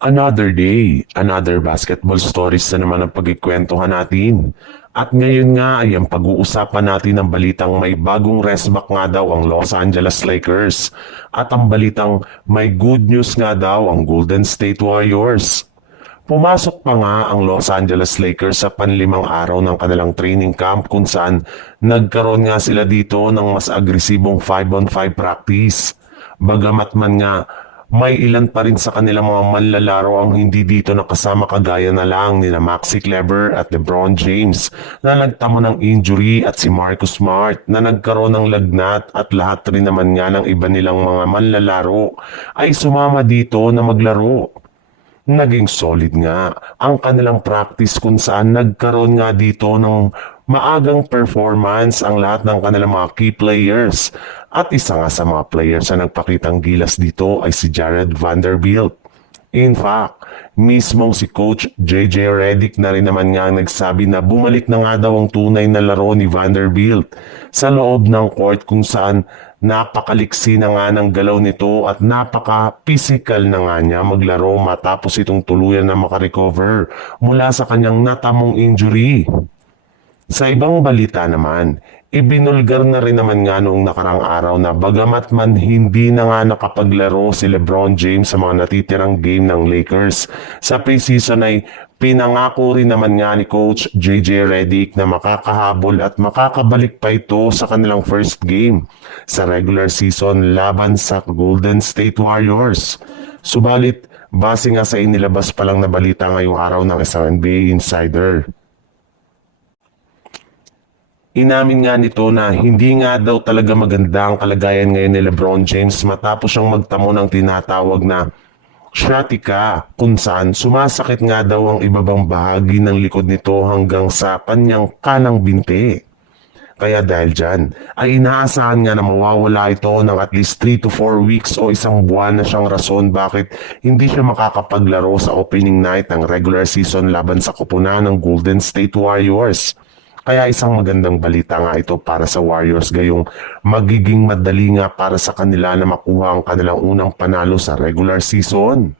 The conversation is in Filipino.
Another day, another basketball stories na naman ang pagkikwentuhan natin. At ngayon nga ay ang pag-uusapan natin ang balitang may bagong restback nga daw ang Los Angeles Lakers. At ang balitang may good news nga daw ang Golden State Warriors. Pumasok pa nga ang Los Angeles Lakers sa panlimang araw ng kanilang training camp kung saan nagkaroon nga sila dito ng mas agresibong 5-on-5 practice. Bagamat man nga may ilan pa rin sa kanilang mga manlalaro ang hindi dito nakasama kagaya na lang nina Maxi Kleber at LeBron James na nagtamo ng injury at si Marcus Smart na nagkaroon ng lagnat at lahat rin naman nga ng iba nilang mga manlalaro ay sumama dito na maglaro. Naging solid nga ang kanilang practice kung saan nagkaroon nga dito ng maagang performance ang lahat ng kanilang mga key players. At isa nga sa mga players na nagpakitang gilas dito ay si Jared Vanderbilt. In fact, mismong si Coach JJ Redick na rin naman nga nagsabi na bumalik na nga daw ang tunay na laro ni Vanderbilt sa loob ng court kung saan napakaliksi na nga ng galaw nito at napaka-physical na nga niya maglaro matapos itong tuluyan na makarecover mula sa kanyang natamong injury. Sa ibang balita naman, ibinulgar na rin naman nga noong nakarang araw na bagamat man hindi na nga nakapaglaro si LeBron James sa mga natitirang game ng Lakers, sa preseason ay pinangako rin naman nga ni Coach JJ Redick na makakahabol at makakabalik pa ito sa kanilang first game sa regular season laban sa Golden State Warriors. Subalit, base nga sa inilabas pa lang na balita ngayong araw ng isang NBA insider, inamin nga nito na hindi nga daw talaga maganda ang kalagayan ngayon ni LeBron James matapos siyang magtamo ng tinatawag na sciatica kung saan sumasakit nga daw ang ibabang bahagi ng likod nito hanggang sa kanyang kanang binti. Kaya dahil dyan, ay inaasahan nga na mawawala ito ng at least 3 to 4 weeks o isang buwan na siyang rason bakit hindi siya makakapaglaro sa opening night ng regular season laban sa koponan ng Golden State Warriors. Kaya isang magandang balita nga ito para sa Warriors gayong magiging madali nga para sa kanila na makuha ang kanilang unang panalo sa regular season.